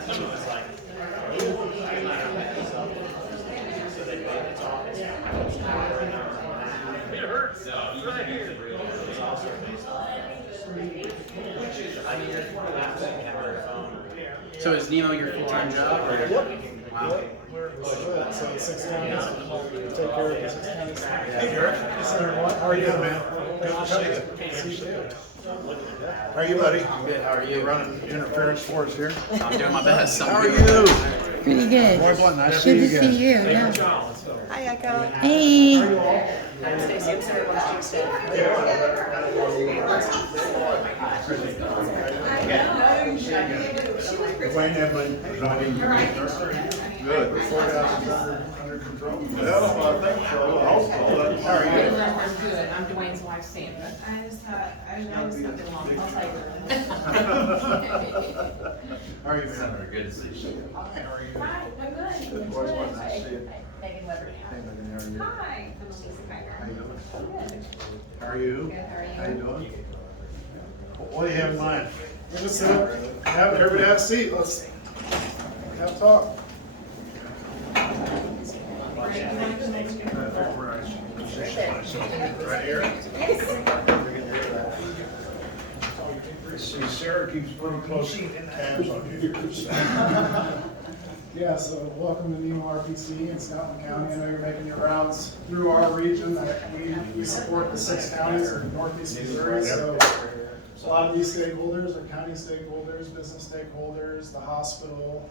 Some of it's like, so they it's all, it's power and everything. It hurts, right here. It's also based on. I mean, you have your phone. So is NEMO your full-time job? Or? Wow. So 6 counties, take care of the 6 counties. Hey, Eric. How are you, man? Good to see you. How are you, buddy? I'm good. How are you? You running interference for us here? I'm doing my best. How are you? Pretty good. Nice Good to you see you. again. Yeah. Hi, Echo. Hey. I'm Stacey. I'm Sarah Black staff. Dwayne Edmund, presiding nursery. Good. Report out under control. Well, I think so. I hope so. How are you? I'm good. I'm Dwayne's wife, Sandra. I just not been long. I'll take her. How are you, man? Good to see you. Hi, how are you? Hi, I'm good. Good. Boys, what nice to see you. Megan Weber. Hey, Megan, how are you? Hi, I'm Lisa How you Becker. doing? Good. How are you? Good, how are you? How you doing? What do you have in mind? We're just have everybody have a seat. Let's have a talk. Right here. See, Sarah keeps pretty close tabs on you. Yeah, so welcome to NEMO RPC in Scotland County. I know you're making your rounds through our region. We support the 6 counties of Northeast Missouri, so a lot of these stakeholders are county stakeholders, business stakeholders, the hospital.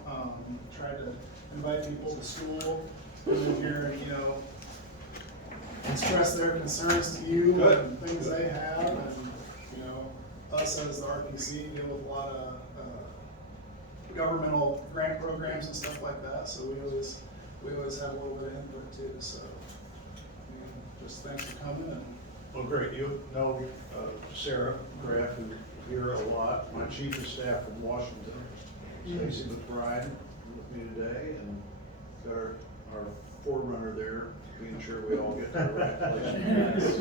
Tried to invite people to school in here, express their concerns to you and things they have, and us as the RPC deal with a lot of governmental grant programs and stuff like that, so we always have a little bit of input too. So just thanks for coming. And well, great. You know Sarah Graff, who here a lot. My chief of staff from Washington, Stacey McBride, with me today, and got our forerunner there, being sure we all get to the right place.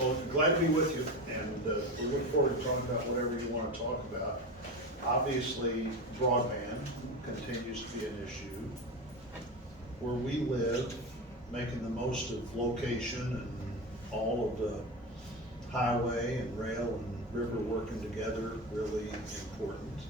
Well, glad to be with you, and we look forward to talking about whatever you want to talk about. Obviously, broadband continues to be an issue. Where we live, making the most of location and all of the highway and rail and river working together, really important.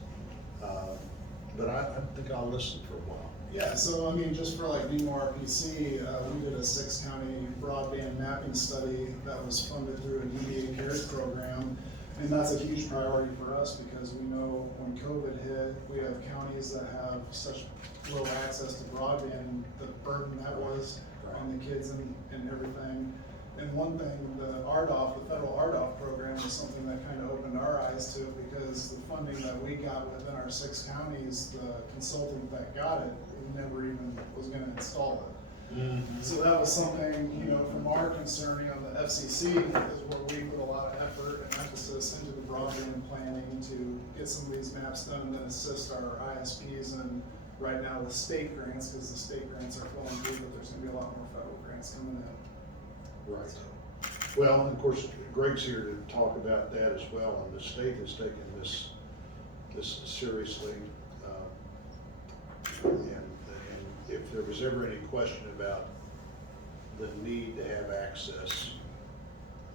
But I think I'll listen for a while. Yeah, so I mean, just for like NEMO RPC, we did a 6 county broadband mapping study that was funded through an EBA CARES program. And that's a huge priority for us because we know when COVID hit, we have counties that have such low access to broadband, and the burden that was on the kids and everything. And one thing, the federal RDOF program was something that kind of opened our eyes to it, because the funding that we got within our 6 counties, the consultant that got it never even was going to install it. Mm-hmm. So that was something, from our concerning on the FCC, is where we put a lot of effort and emphasis into the broadband planning to get some of these maps done and then assist our ISPs and right now with state grants, because the state grants are flowing through, but there's going to be a lot more federal grants coming in. Right. Well, and of course, Greg's here to talk about that as well, and the state has taken this seriously. And if there was ever any question about the need to have access,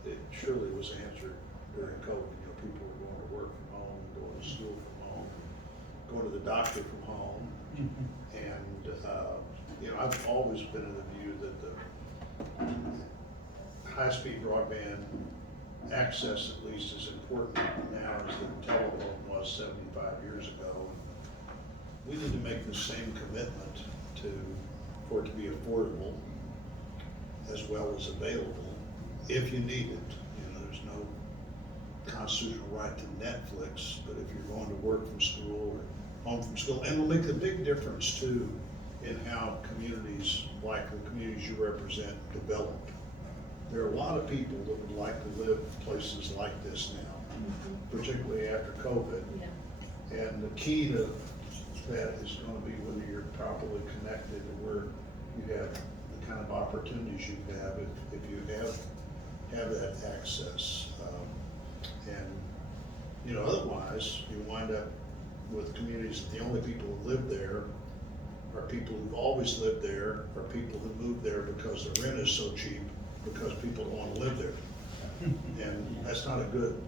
it surely was answered during COVID. People were going to work from home, going to school from home, going to the doctor from home. And I've always been of the view that the high-speed broadband access, at least, is important now as the telephone was 75 years ago. We need to make the same commitment for it to be affordable as well as available if you need it. There's no constitutional right to Netflix, but if you're going to work from school or home from school, and it'll make a big difference too in how communities like the communities you represent develop. There are a lot of people that would like to live places like this now, particularly after COVID. Yeah. And the key to that is going to be whether you're properly connected and where you have the kind of opportunities you have if you have that access. And otherwise you wind up with communities that the only people who live there are people who've always lived there, or people who moved there because the rent is so cheap, because people don't want to live there. And that's not a good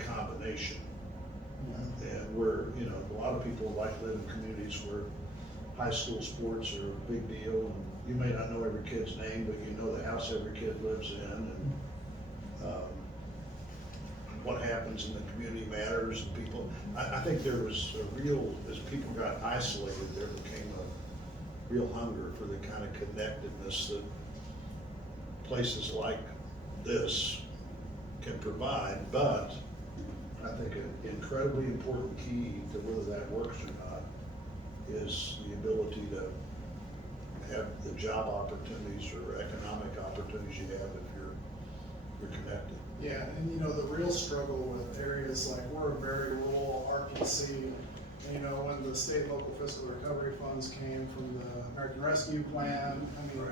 combination. And where, you know, a lot of people like to live in communities where high school sports are a big deal, and you may not know every kid's name, but you know the house every kid lives in, and what happens in the community matters, and people, I think there was a real, as people got isolated, there became a real hunger for the kind of connectedness that places like this can provide. But I think an incredibly important key to whether that works or not is the ability to have the job opportunities or economic opportunities you have if you're connected. Yeah, and you know, the real struggle with areas like, we're a very rural RPC, and you know, when the state and local fiscal recovery funds came from the American Rescue Plan, I mean,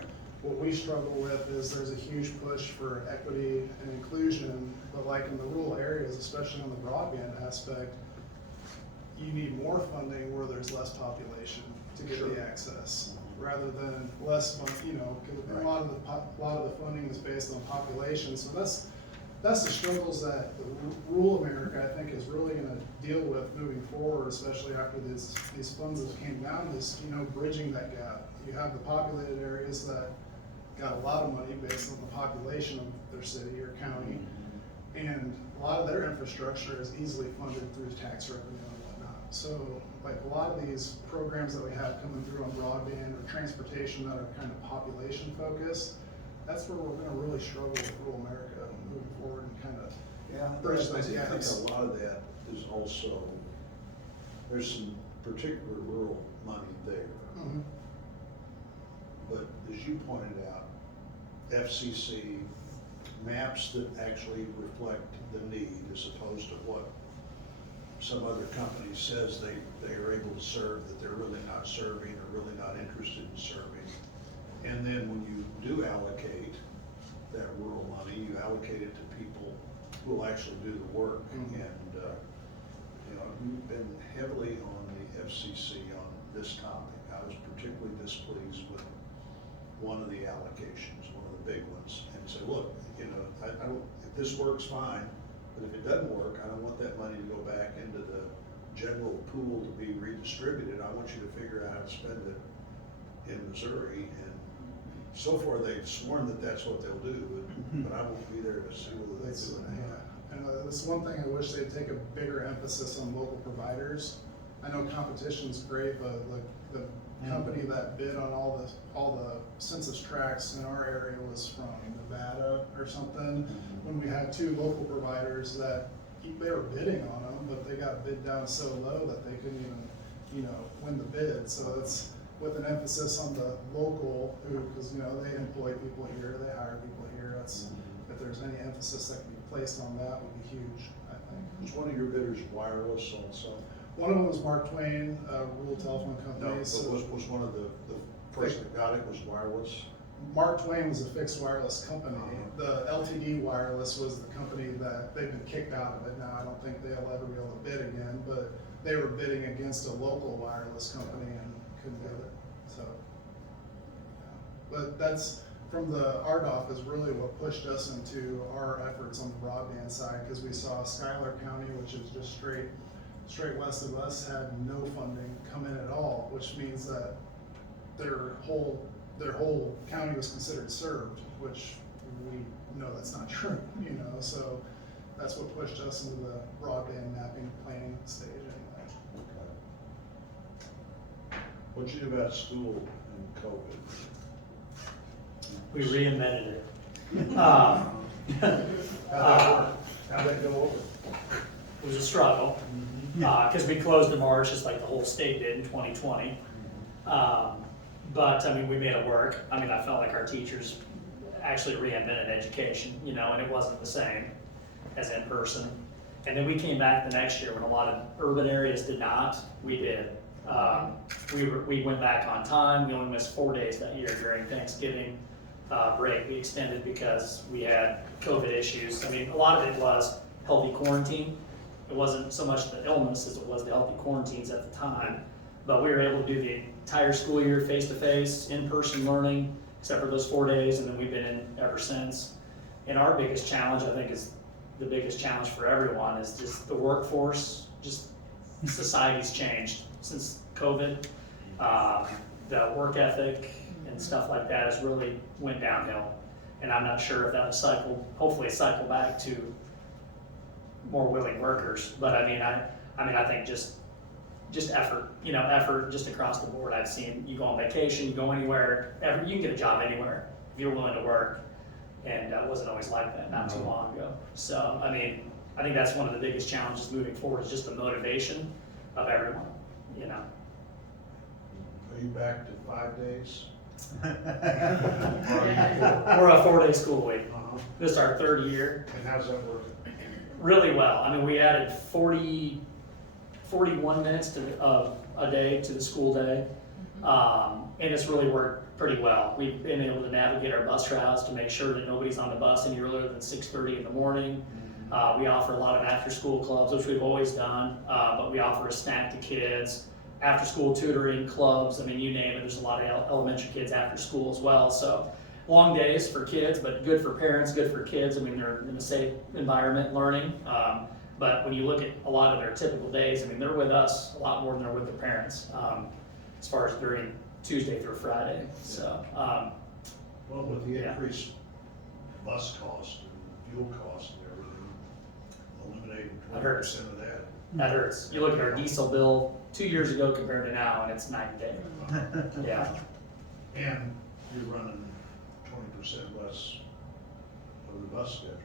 what we struggle with is there's a huge push for equity and inclusion, but like in the rural areas, especially on the broadband aspect, you need more funding where there's less population to get the access, rather than less, you know, because a lot of the funding is based on population. So that's the struggles that the rural America, I think, is really going to deal with moving forward, especially after these funds that came down. Is, you know, bridging that gap. You have the populated areas that got a lot of money based on the population of their city or county, and a lot of their infrastructure is easily funded through tax revenue and whatnot. So, like a lot of these programs that we have coming through on broadband or transportation that are kind of population focused, that's where we're going to really struggle with rural America moving forward and kind of bridge those I think gaps. a lot of that is also, there's some particular rural money there. Mhm. But as you pointed out, FCC maps that actually reflect the need as opposed to what some other company says they are able to serve, that they're really not serving or really not interested in serving. And then when you do allocate that rural money, you allocate it to people who will actually do the work. Mhm. And, you know, we've been heavily on the FCC on this topic. I was particularly displeased with one of the allocations, one of the big ones, and said, look, you know, I don't, if this works, fine, but if it doesn't work, I don't want that money to go back into the general pool to be redistributed. I want you to figure out how to spend it in Missouri. And so far, they've sworn that that's what they'll do, but I won't be there to see whether they do it. Yeah, and this one thing I wish they'd take a bigger emphasis on local providers. I know competition's great, but like the company that bid on all the census tracts in our area was from Nevada or something. When we had two local providers that they were bidding on them, but they got bid down so low that they couldn't even, you know, win the bid. So it's with an emphasis on the local, because you know they employ people here, they hire people here. That's if there's any emphasis that can be placed on that, would be huge, I think. Was one of your bidders wireless also? One of them was Mark Twain, rural telephone company. No, but So was one of the person that got it was wireless? Mark Twain was a fixed wireless company. The LTD Wireless was the company that they've been kicked out of it now. I don't think they'll ever be able to bid again, but they were bidding against a local wireless company and couldn't get it, so. Yeah. But that's, from the RDOF is really what pushed us into our efforts on the broadband side, because we saw Schuyler County, which is just straight west of us, had no funding come in at all, which means that their whole county was considered served, which we know that's not true, you know, so that's what pushed us into the broadband mapping planning stage anyway. Okay. What'd you do about school and COVID? We reinvented it. How'd that go over? It was a struggle, because we closed in March, just like the whole state did in 2020. But I mean, we made it work. I mean, I felt like our teachers actually reinvented education, you know, and it wasn't the same as in person. And then we came back the next year when a lot of urban areas did not. We did. We went back on time. We only missed 4 days that year during Thanksgiving break. We extended because we had COVID issues. I mean, a lot of it was healthy quarantine, It wasn't so much the illness as it was the healthy quarantines at the time. But we were able to do the entire school year face-to-face, in-person learning, except for those 4 days, and then we've been in ever since. And our biggest challenge, I think, is the biggest challenge for everyone is just the workforce. Just society's changed since COVID. The work ethic and stuff like that has really went downhill. And I'm not sure if that'll hopefully cycle back to more willing workers. But I mean, I think just effort, effort just across the board. I've seen you go on vacation, you go anywhere, you can get a job anywhere if you're willing to work. And it wasn't always like that not too long ago. So, I mean, I think that's one of the biggest challenges moving forward is just the motivation of everyone, Are you back to 5 days? We're a 4-day school week. Uh-huh. This is our 3rd year. And how's that working? Really well. I mean, we added 41 minutes a day to the school day. And it's really worked pretty well. We've been able to navigate our bus routes to make sure that nobody's on the bus any earlier than 6:30 in the morning. We offer a lot of after-school clubs, which we've always done, but we offer a snack to kids, after-school tutoring clubs. I mean, you name it, there's a lot of elementary kids after school as well. So long days for kids, but good for parents, good for kids. I mean, they're in a safe environment learning. But when you look at a lot of their typical days, I mean, they're with us a lot more than they're with their parents, as far as during Tuesday through Friday. So, Well, with the Yeah. increased bus cost and fuel cost and everything, eliminating That hurts. 20% of that. that hurts. You look at our diesel bill 2 years ago compared to now, and it's night and day. Yeah. And you're running 20% less of the bus schedule.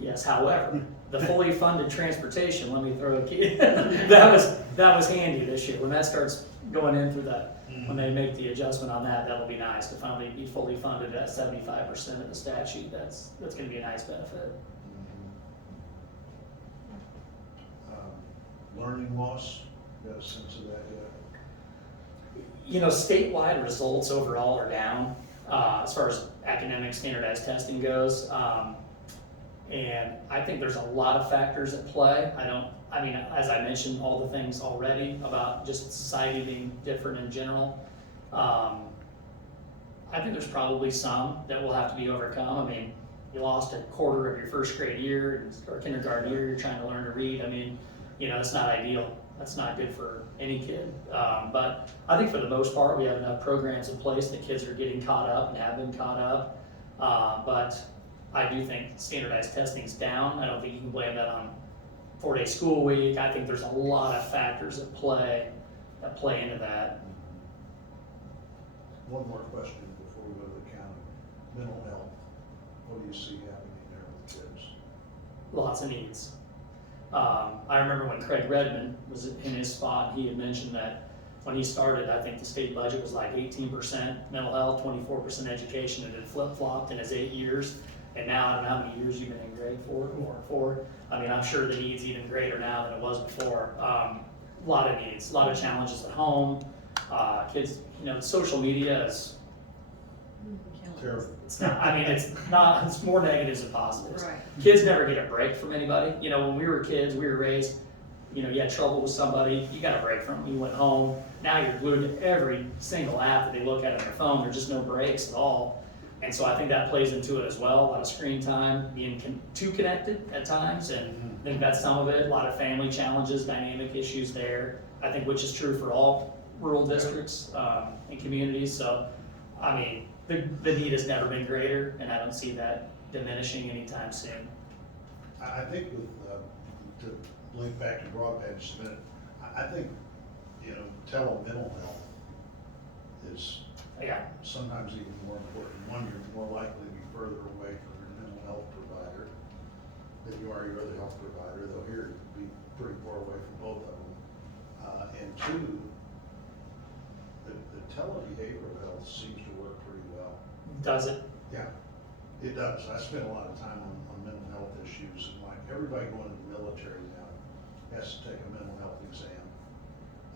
Yes, however, the fully funded transportation, let me throw a key, that was handy this year. When that starts going in through that, when they make the adjustment on that, that'll be nice to finally be fully funded at 75% of the statute. That's gonna be a nice benefit. Learning loss, got a sense of that yet? Statewide results overall are down, as far as academic standardized testing goes. And I think there's a lot of factors at play. As I mentioned, all the things already about just society being different in general. I think there's probably some that will have to be overcome. I mean, you lost a quarter of your first grade year or kindergarten year, you're trying to learn to read. I mean, that's not ideal. That's not good for any kid. But I think for the most part, we have enough programs in place that kids are getting caught up and have been caught up. But I do think standardized testing's down. I don't think you can blame that on 4-day school week. I think there's a lot of factors that play into that. One more question before we go to the county. Mental health, what do you see happening there with kids? Lots of needs. I remember when Craig Redmond was in his spot, he had mentioned that when he started, I think the state budget was like 18% mental health, 24% education, and it flip-flopped in his 8 years. And now, I don't know how many years you've been in grade 4 or 4. I mean, I'm sure the need's even greater now than it was before. A lot of needs, a lot of challenges at home. Kids, social media is, Terrible. it's not, it's more negatives than positives. Right. Kids never get a break from anybody. When we were kids, we were raised, you had trouble with somebody, you got a break from them, you went home. Now you're glued to every single app that they look at on their phone. There's just no breaks at all. And so I think that plays into it as well. A lot of screen time, being too connected at times, and I think that's some of it. A lot of family challenges, dynamic issues there. I think which is true for all rural districts and communities. So, the need has never been greater, and I don't see that diminishing anytime soon. I think to link back to broadband just a minute, I think, telemental health is sometimes even more important. One, you're more likely to be further away from your mental health provider than you are your other health provider, though here you'd be pretty far away from both of them. And two, the telebehavioral health seems to work pretty well. Does it? Yeah, it does. I spend a lot of time on mental health issues, and like everybody going to the military now has to take a mental health exam.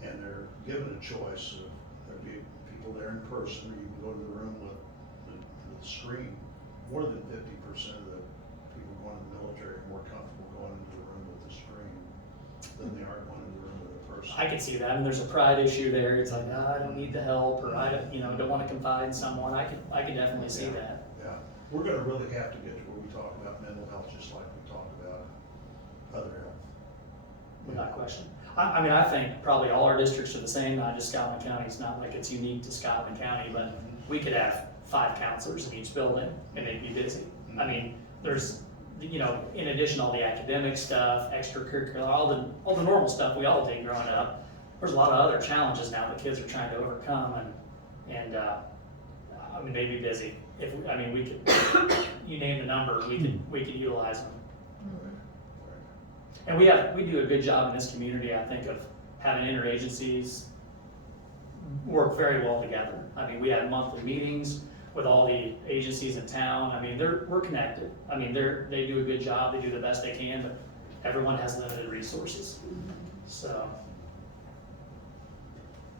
And they're given a choice of there'll be people there in person, or you can go to the room with the screen. More than 50% of the people going to the military are more comfortable going into the room with the screen. than they are going in the room with a person. I can see that, and there's a pride issue there, it's like, I don't need the help, or I don't, don't wanna confide in someone, I can definitely see that. Yeah, we're gonna really have to get to where we talk about mental health just like we talk about other health. Without question. I mean, I think probably all our districts are the same, not just Scotland County, it's not like it's unique to Scotland County, but we could have 5 counselors in each building, and they'd be busy. I mean, there's, in addition to all the academic stuff, extracurricular, all the normal stuff we all did growing up, there's a lot of other challenges now that kids are trying to overcome, and I mean, they'd be busy. We could, you name the number, we could utilize them. And we do a good job in this community, I think, of having interagencies work very well together. I mean, we have monthly meetings with all the agencies in town. I mean, we're connected. I mean, they do a good job, they do the best they can, but everyone has limited resources. So.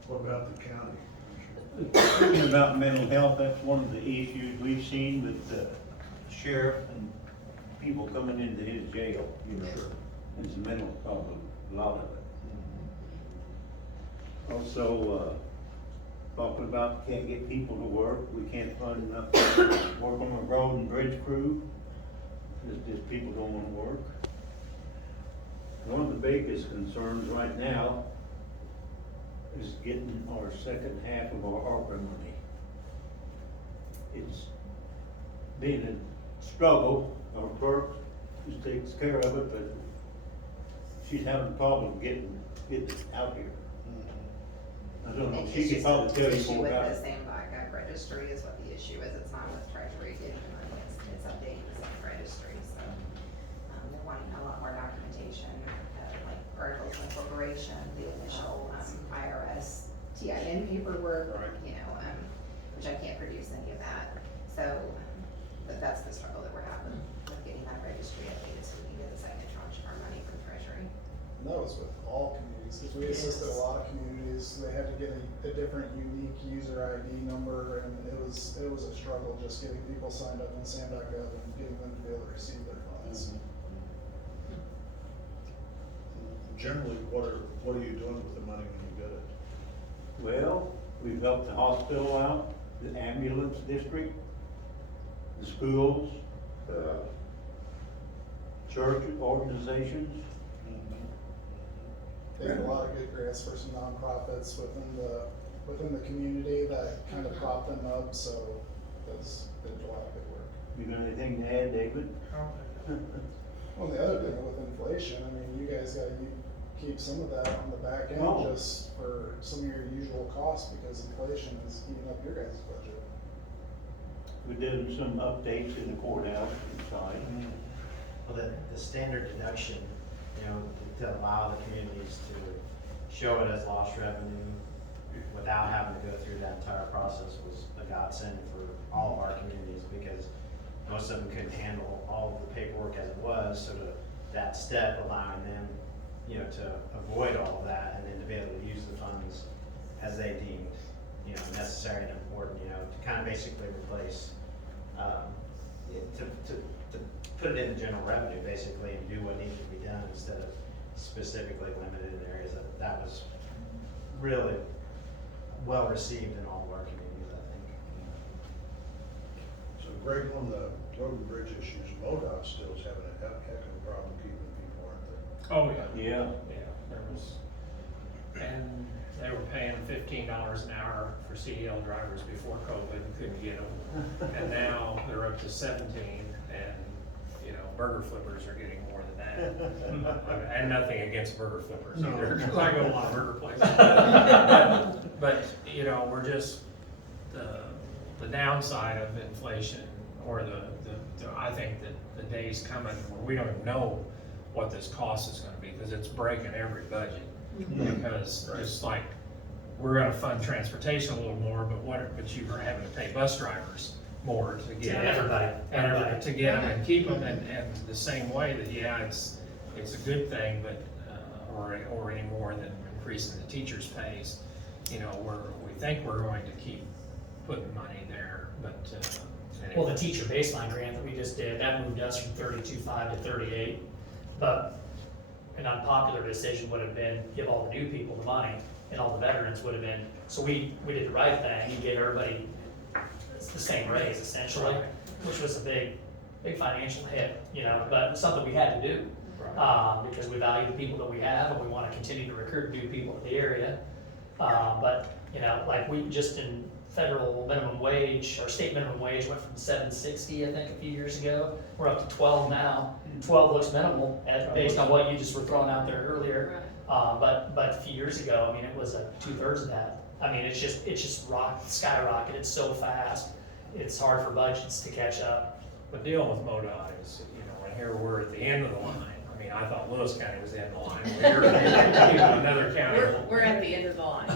What about the county? Speaking about mental health, that's one of the issues we've seen with the sheriff and people coming into his jail, Sure. It's a mental problem, a lot of it. Also, talking about can't get people to work, we can't find enough to work on the road and bridge crew, just people don't wanna work. One of the biggest concerns right now is getting our second half of our ARPA money. It's been a struggle, our clerk just takes care of it, but she's having a problem getting it out here. I don't know, she could probably tell you more about The it. same registry is what the issue is, it's not with Treasury getting the money, it's updating the same registry, so. They're wanting a lot more documentation, like articles of incorporation, the initial, IRS, TIN paperwork, Right. Which I can't produce any of that, so, but that's the struggle that we're having with getting that registry updated, so we can get the second tranche of our money from Treasury. And that was with all communities, because we assisted a lot of communities, they had to get a different unique user ID number, and it was a struggle just getting people signed up in Sand.gov and getting them to be able to receive their funds. Generally, what are you doing with the money when you get it? Well, we've helped the hospital out, the ambulance district, the schools, church organizations. They had a lot of good grants for some nonprofits within the community that kind of propped them up, so that's been a lot of good work. You got anything to add, David? Well, the other thing with inflation, I mean, you guys gotta keep some of that on the back end Oh. just for some of your usual costs, because inflation is eating up your guys' budget. We did some updates in the courthouse inside. Well, the standard deduction, to allow the communities to show it as lost revenue without having to go through that entire process was a godsend for all of our communities, because most of them couldn't handle all of the paperwork as it was, so that step allowing them, to avoid all of that and then to be able to use the funds as they deemed, necessary and important, to kind of basically replace, to put it in the general revenue basically and do what needs to be done instead of specifically limited in areas that was really well received in all of our communities, I think. So Greg, on the road and bridge issues, MoDOT still is having a heck of a problem keeping people, aren't they? Oh, yeah. Yeah. Yeah, there was, and they were paying $15 an hour for CDL drivers before COVID and couldn't get them. And now they're up to 17, and, burger flippers are getting more than that. And nothing against burger flippers either, because I go to a lot of burger places. But, we're just, the downside of inflation, or I think that the day's coming where we don't even know what this cost is gonna be, because it's breaking every budget. Because it's like, we're gonna fund transportation a little more, but you are having to pay bus drivers more to get Everybody. to get them and keep them, and the same way that, it's a good thing, but, or any more than increasing the teachers' pays, we think we're going to keep putting money there, but, Well, the teacher baseline grant that we just did, that moved us from 32.5 to 38, but an unpopular decision would have been give all the new people the money, and all the veterans would have been, so we did the right thing, and gave everybody the same raise essentially, which was a big financial hit, you know, but something we had to do. Because we value the people that we have, and we wanna continue to recruit new people to the area. But, you know, like we just in federal minimum wage, or state minimum wage went from $7.60, I think, a few years ago. We're up to 12 now. 12 looks minimal, based on what you just were throwing out there earlier. But a few years ago, I mean, it was 2/3 of that. I mean, it's just skyrocketed so fast. It's hard for budgets to catch up. But dealing with MoDOT is, you know, and here we're at the end of the line. I mean, I thought Lewis County was the end of the line. We're, you know, another county. We're at the end of the line.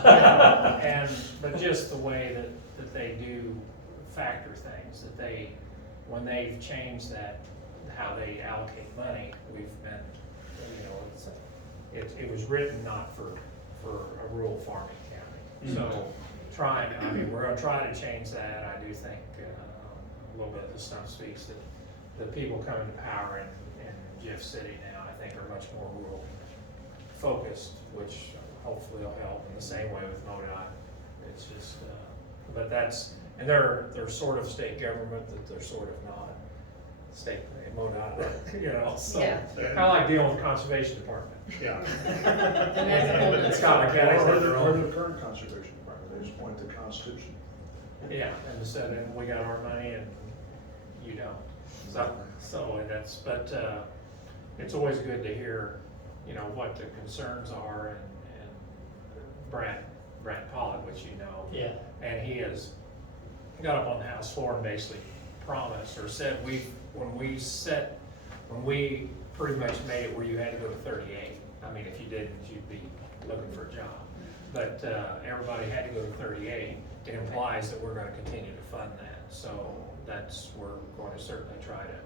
But just the way that they do factor things, that when they've changed that, how they allocate money, we've been, you know, it was written not for a rural farming county. So we're gonna try to change that. I do think, a little bit of the stuff speaks that the people coming to power in Jeff City now, I think, are much more rural focused, which hopefully will help in the same way with MoDOT. It's just, but and they're sort of state government, that they're sort of not state MoDOT, you know, so. Yeah. Kind of like dealing with conservation department. Yeah. And it's got like that, Or their own. the current conservation department, they just point to the Constitution. Yeah, and said, and we got our money and you don't. So but it's always good to hear, you know, what the concerns are, and Brad Pollitt, which you know. Yeah. And he has got up on the House floor and basically promised or said, when we pretty much made it where you had to go to 38. I mean, if you didn't, you'd be looking for a job. But everybody had to go to 38. It implies that we're gonna continue to fund that. So we're going to certainly try to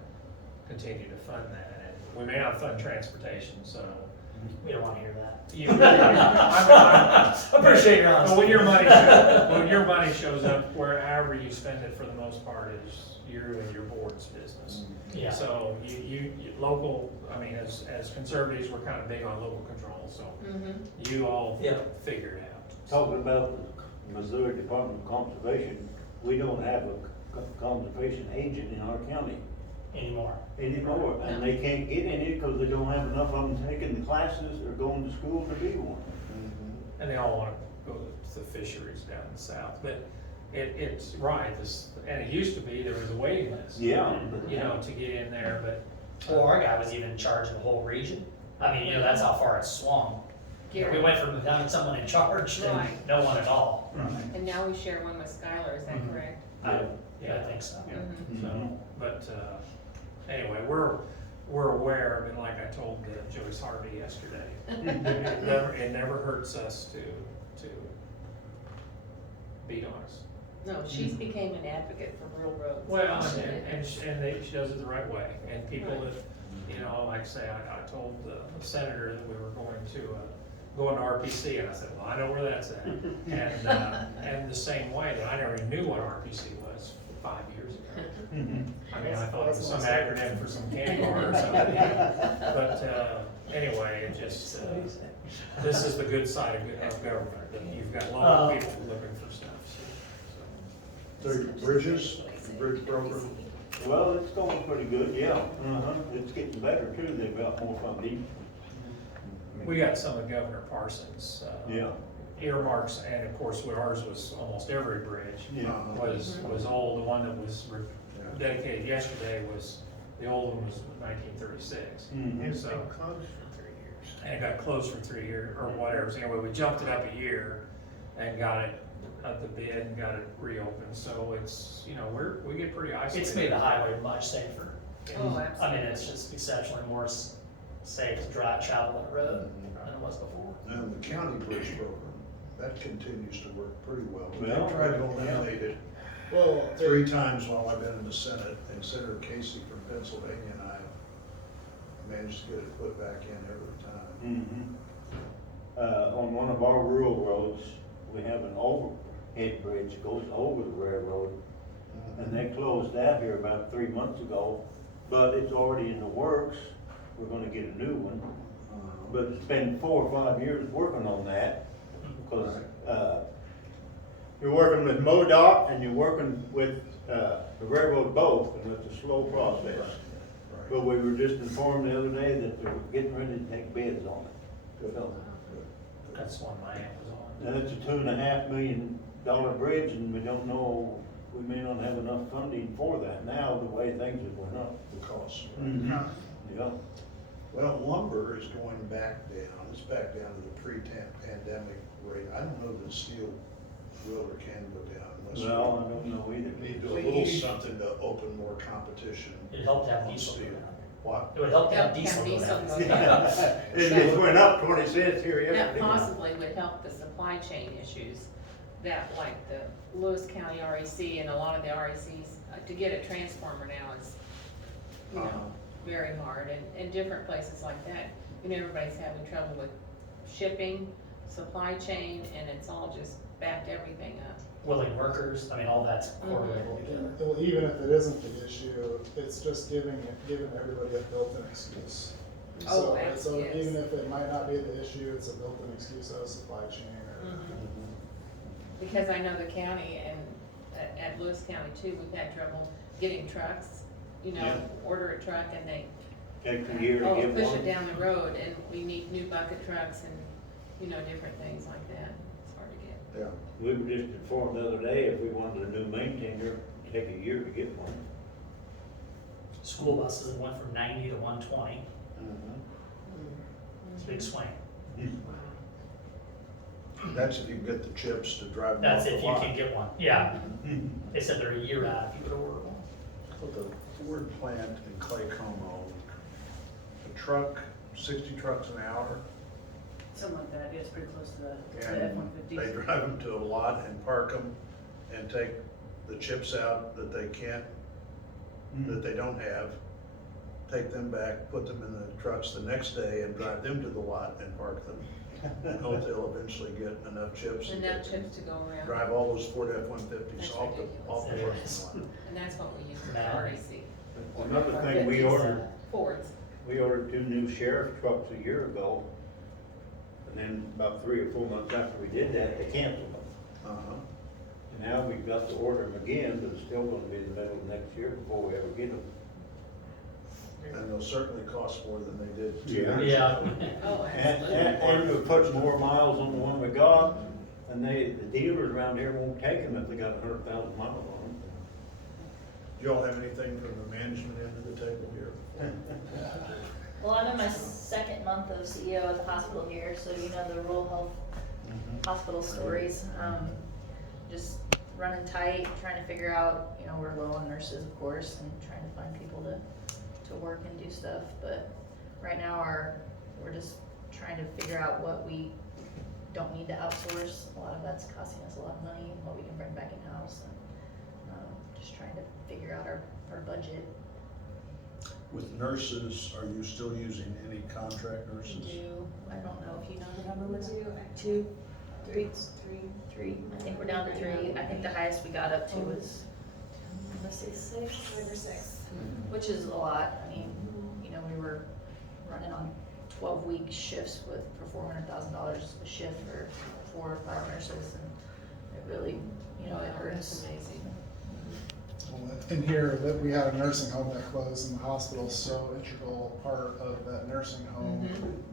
continue to fund that. And we may not fund transportation, so. We don't wanna hear that. I Appreciate your honesty. But when your money shows up, wherever you spend it, for the most part, is you and your board's business. Yeah. So you local, I mean, as conservatives, we're kind of big on local control, so you all figure it out. Talking about the Missouri Department of Conservation, we don't have a conservation agent in our county Anymore. and they can't get any because they don't have enough of them taking the classes or going to school to be one. And they all want to go to the fisheries down in the south, but it's right, and it used to be, there was a waiting list. Yeah. You know, to get in there, but. Well, our guy was even in charge of the whole region. I mean, you know, that's how far it's swung. We went from having someone in charge to Right. no one at all. And now we share one with Skylar, is that correct? Yeah, I think so. So, but, anyway, we're aware, and like I told Joyce Harvey yesterday, it never hurts us to beat on us. No, she's became an advocate for rural roads. Well, and she does it the right way, and people that, you know, like say, I told the senator that we were going to RPC, and I said, well, I know where that's at. And the same way that I never even knew what RPC was 5 years ago. I mean, I thought it was some acronym for some candy bar or something. But anyway, it just, this is the good side of government, that you've got local people looking for stuff. The bridges, the bridge program. Well, it's going pretty good, yeah. It's getting better too. They've got more funding. We got some of Governor Parsons' earmarks, and of course, ours was almost every bridge. Yeah. Was old. The one that was dedicated yesterday the old one was 1936. So, and it got closed for 3 years, or whatever. So anyway, we jumped it up a year and got it at the bid and got it reopened. So it's, you know, we get pretty isolated. It's made the highway much safer. Oh, absolutely. I mean, it's just exceptionally more safe to travel on the road than it was before. And the county bridge program, that continues to work pretty well. Well, They tried to eliminate it Well, 3 times while I've been in the Senate, and Senator Casey from Pennsylvania and I managed to get it put back in every time. On one of our rural roads, we have an overhead bridge that goes over the railroad. And they closed that here about 3 months ago, but it's already in the works. We're gonna get a new one. but spend 4 or 5 years working on that, because, you're working with MoDOT and you're working with, the railroad both, and it's a slow process. But we were just informed the other day that they're getting ready to take bids on it. So, That's one my aunt was on. now, it's a $2.5 million bridge, and we don't know, we may not have enough funding for that now, the way things have went up. The cost. Yeah. Well, lumber is going back down, it's back down to the pre-pandemic rate. I don't know that steel will or can go down unless Well, I don't know either. we need to do a little something to open more competition. It'd help to have on diesel go steel. down. What? It would help to have Help diesel go diesel down. go down. It just went up 20 cents here That yesterday. possibly would help the supply chain issues that like the Lewis County REC and a lot of the RECs, to get a transformer now is, you know, very hard, and different places like that. You know, everybody's having trouble with shipping, supply chain, and it's all just backed everything up. Willing workers, I mean, all that's correlated together. Well, even if it isn't the issue, it's just giving everybody a built-in excuse. Oh, So yes. even if it might not be the issue, it's a built-in excuse of supply chain or. Because I know the county and at Lewis County too, we've had trouble getting trucks, you know, Yeah. order a truck and they, Takes a year to oh, get push one. it down the road, and we need new bucket trucks and, you know, different things like that. It's hard to get. Yeah. We were just informed the other day, if we wanted a new maintainer, it'd take a year to get one. School buses went from 90 to 120, it's a big swing. That's if you can get the chips to drive them That's off the if you lot. can get one, yeah. They said they're a year out if you would order one. With the Ford plant in Clay Como, a truck, 60 trucks an hour, Something like that, yeah, it's pretty close to the and F-150s. they drive them to a lot and park them and take the chips out that they can't, that they don't have, take them back, put them in the trucks the next day and drive them to the lot and park them. And hope they'll eventually get enough chips. that Enough they can chips to go around. Drive all those Ford F-150s That's off the parking ridiculous. lot. And that's what we use for Now- REC. Another thing, we ordered, Fords. we ordered 2 new sheriff trucks a year ago. And then about 3 or 4 months after we did that, they canceled them. Uh-huh. And now we've got to order them again, but it's still gonna be in the middle of next year before we ever get them. And they'll certainly cost more than they did 2 Yeah. years Yeah. ago. Oh, And absolutely. we put more miles on the one we got, and the dealers around here won't take them if they got 100,000 miles on them. Do y'all have anything from the management end of the table here? Well, I'm in my second month of CEO at the hospital here, so you know the rural health hospital stories. Just running tight, trying to figure out, you know, we're low on nurses, of course, and trying to find people to work and do stuff. But right now we're just trying to figure out what we don't need to outsource. A lot of that's costing us a lot of money, and what we can bring back in-house, and just trying to figure out our budget. With nurses, are you still using any contract We nurses? do, I don't know if you know the number, was it two, three? I think we're down to 3. I think the highest we got up to was, let's say 6. 5 or 6. Which is a lot. I mean, you know, we were running on 12-week shifts for $400,000 a shift for 4 or 5 nurses, and it really, you know, it hurts. That's amazing. In here, that we had a nursing home that closed, and the hospital's so integral part of that nursing home.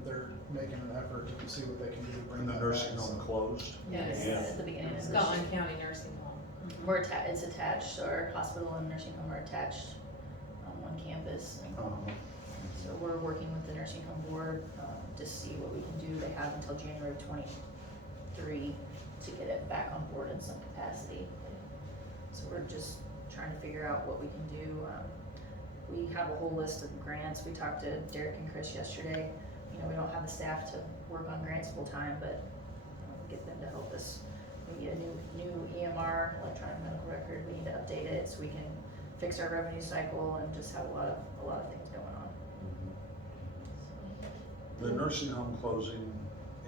They're making an effort to see what they can do to bring And the that nursing back. home closed? Yes. Yeah. At the beginning of this Scotland year. County Nursing Home. We're it's attached, so our hospital and nursing home are attached on one campus. And so we're working with the nursing home board to see what we can do. They have until January of 23 to get it back on board in some capacity. So we're just trying to figure out what we can do. We have a whole list of grants. We talked to Derek and Chris yesterday. You know, we don't have the staff to work on grants full time, but get them to help us. We need a new EMR, electronic medical record. We need to update it so we can fix our revenue cycle and just have a lot of things going on. The nursing home closing,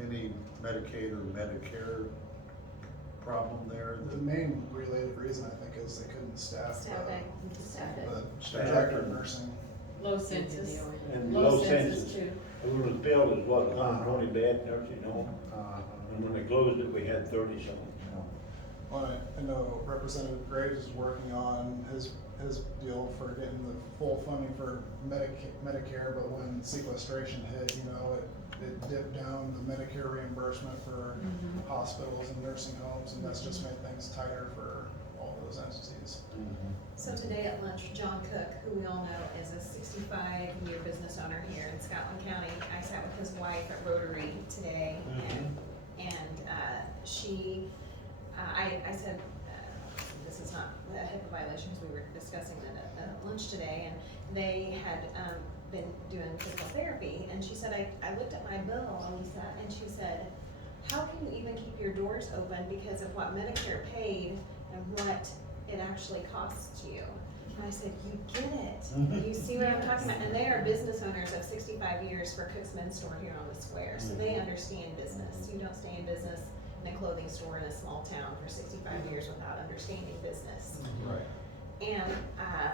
any Medicaid or Medicare problem there? The main related reason, I think, is they couldn't staff Staffing. Staff it. the director of nursing. Low census, And low census too. It was built as what, 120 bed nursing home? And when they closed it, we had 30 something. Well, I know Representative Graves is working on his deal for getting the full funding for Medicare, but when sequestration hit, you know, it dipped down the Medicare reimbursement for hospitals and nursing homes, and that's just made things tighter for all those entities. So today at lunch, John Cook, who we all know is a 65-year business owner here in Scotland County, I sat with his wife at Rotary today, and I said, this is not a HIPAA violation, because we were discussing that at lunch today, and they had been doing physical therapy, and she said, I looked at my bill, Elisa, and she said, how can you even keep your doors open because of what Medicare paid and what it actually costs you? And I said, you get it. You see what I'm talking about? And they are business owners of 65 years for Cook's Men's Store here on the square, so they understand business. You don't stay in business in a clothing store in a small town for 65 years without understanding business. Right. And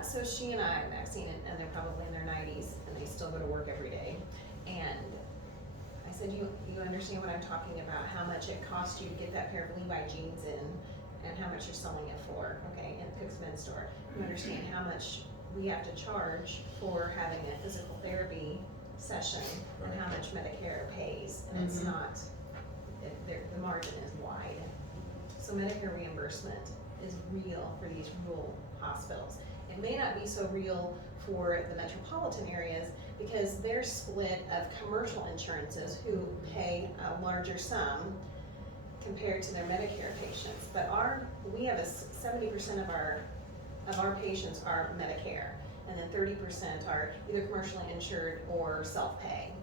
so she and Maxine, and they're probably in their 90s, and they still go to work every day. And I said, you understand what I'm talking about, how much it costs you to get that pair of Levi jeans in, and how much you're selling it for, okay, in Cook's Men's Store. You understand how much we have to charge for having a physical therapy session, and how much Medicare pays, and it's not, the margin is wide. So Medicare reimbursement is real for these rural hospitals. It may not be so real for the metropolitan areas because they're split of commercial insurances who pay a larger sum compared to their Medicare patients. But we have 70% of our patients are Medicare, and then 30% are either commercially insured or self-pay.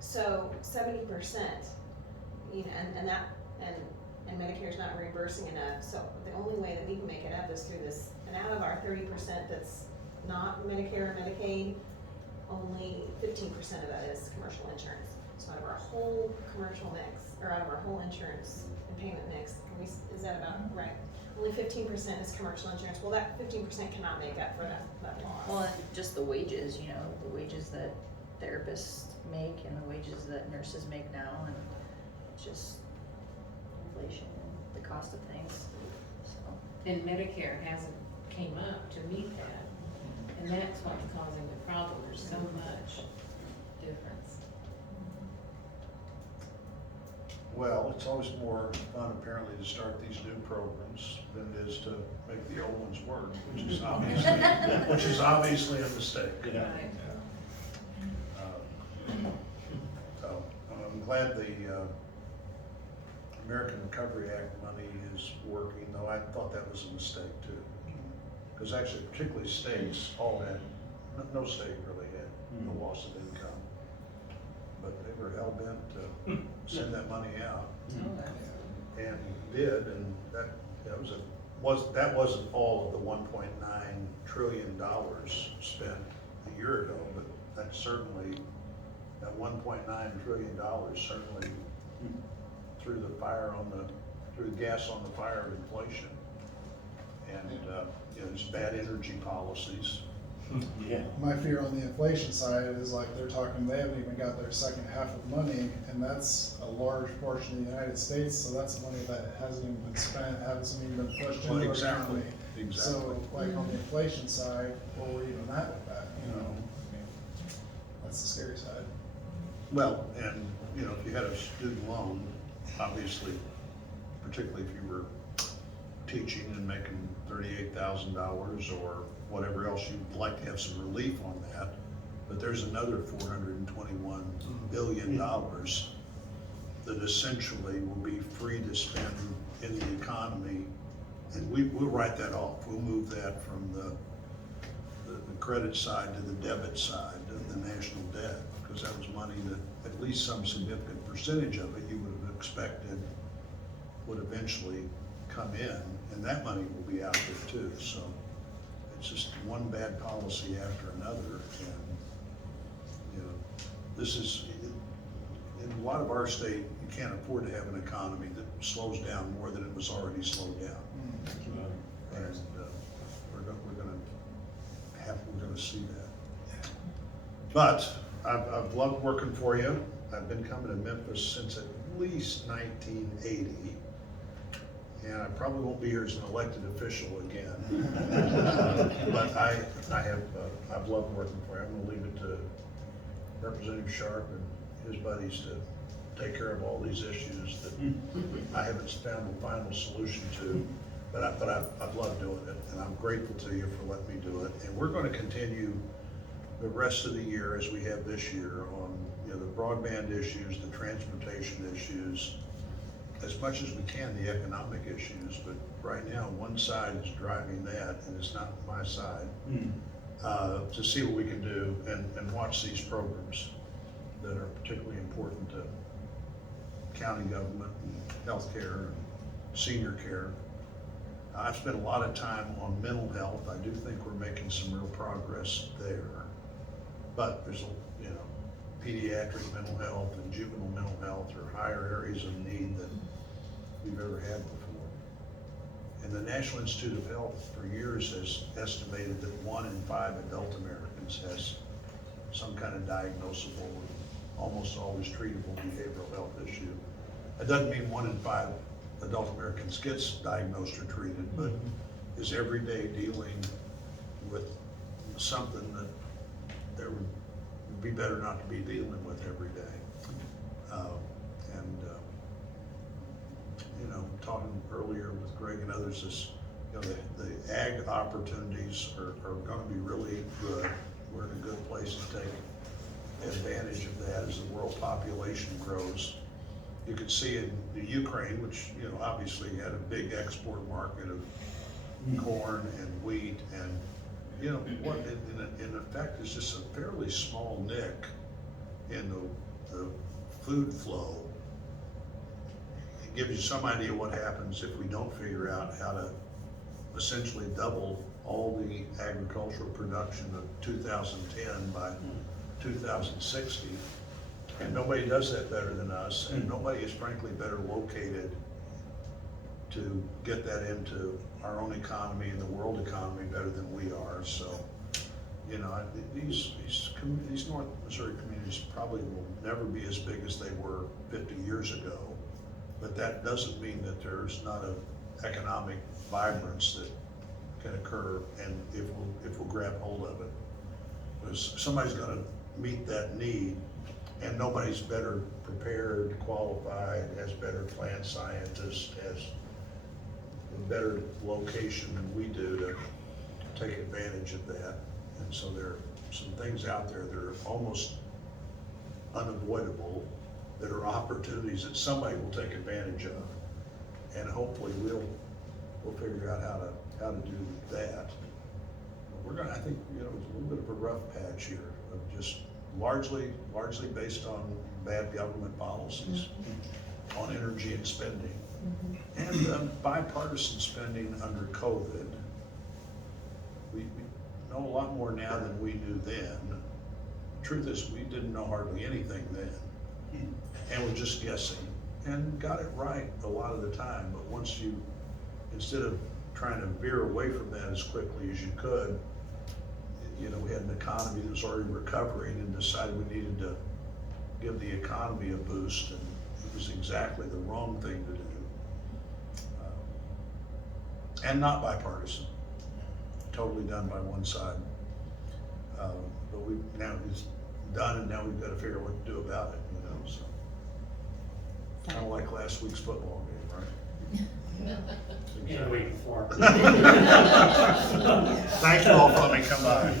So 70%, you know, and Medicare's not reimbursing enough. So the only way that we can make it up is through this. And out of our 30% that's not Medicare or Medicaid, only 15% of that is commercial insurance. So out of our whole commercial mix, or out of our whole insurance and payment mix, is that about right? Only 15% is commercial insurance. Well, that 15% cannot make up for that loss. Well, and just the wages, you know, the wages that therapists make and the wages that nurses make now, and just inflation and the cost of things, so. And Medicare hasn't came up to meet that, and that's what's causing the problem. There's so much difference. Well, it's always more fun apparently to start these new programs than it is to make the old ones work, which is obviously a mistake. Yeah. Right. So I'm glad the American Recovery Act money is working, though I thought that was a mistake too. Because actually, particularly states all had, no state really had no loss of income. But they were hell bent to send that money out, and did, and that wasn't all of the $1.9 trillion spent a year ago, but that certainly, that $1.9 trillion certainly threw the gas on the fire of inflation. And you know, these bad energy policies. Yeah. My fear on the inflation side is like they're talking, they haven't even got their second half of money, and that's a large portion of the United States, so that's money that hasn't even been spent, hasn't even been pushed into the economy. So like on the inflation side, where we're even at with that, you know, I mean, that's the scary side. Well, and you know, if you had a student loan, obviously, particularly if you were teaching and making $38,000 or whatever else, you'd like to have some relief on that. But there's another $421 billion that essentially will be free to spend in the economy. And we'll write that off. We'll move that from the credit side to the debit side of the national debt, because that was money that at least some significant percentage of it you would have expected would eventually come in, and that money will be out there too. So it's just one bad policy after another, and you know, this is, in a lot of our state, you can't afford to have an economy that slows down more than it was already slowed down. And we're gonna see that. But I've loved working for you. I've been coming to Memphis since at least 1980. And I probably won't be here as an elected official again. But I've loved working for you. I'm gonna leave it to Representative Sharp and his buddies to take care of all these issues that I haven't found a final solution to. But I've loved doing it, and I'm grateful to you for letting me do it. And we're gonna continue the rest of the year as we have this year on, you know, the broadband issues, the transportation issues, as much as we can, the economic issues. But right now, one side is driving that, and it's not my side, to see what we can do and watch these programs that are particularly important to county government and healthcare and senior care. I've spent a lot of time on mental health. I do think we're making some real progress there. But there's, you know, pediatric mental health and juvenile mental health are higher areas of need than we've ever had before. And the National Institute of Health for years has estimated that 1 in 5 adult Americans has some kind of diagnosable, almost always treatable behavioral health issue. It doesn't mean 1 in 5 adult Americans gets diagnosed or treated, but is every day dealing with something that there would be better not to be dealing with every day. You know, talking earlier with Greg and others, is, you know, the ag opportunities are gonna be really good. We're in a good place to take advantage of that as the world population grows. You could see in the Ukraine, which, you know, obviously had a big export market of corn and wheat, and, you know, what in effect is just a fairly small nick in the food flow. It gives you some idea what happens if we don't figure out how to essentially double all the agricultural production of 2010 by 2060. And nobody does that better than us, and nobody is frankly better located to get that into our own economy and the world economy better than we are. So, you know, these North Missouri communities probably will never be as big as they were 50 years ago, but that doesn't mean that there's not an economic vibrance that can occur, and if we'll grab hold of it. Because somebody's gonna meet that need, and nobody's better prepared, qualified, has better plant scientists, has a better location than we do to take advantage of that. And so there are some things out there that are almost unavoidable, that are opportunities that somebody will take advantage of. And hopefully we'll figure out how to do that. But we're gonna, I think, you know, it's a little bit of a rough patch here of just largely based on bad government policies on energy and spending, and bipartisan spending under COVID. We know a lot more now than we knew then. The truth is, we didn't know hardly anything then, and we're just guessing, and got it right a lot of the time. But once you, instead of trying to veer away from that as quickly as you could, you know, we had an economy that was already recovering and decided we needed to give the economy a boost, and it was exactly the wrong thing to do. And not bipartisan, totally done by one side. But now it's done, and now we've got to figure out what to do about it, you know, so. Kind of like last week's football game, right? Yeah, the week before. Thank you all for letting me come by.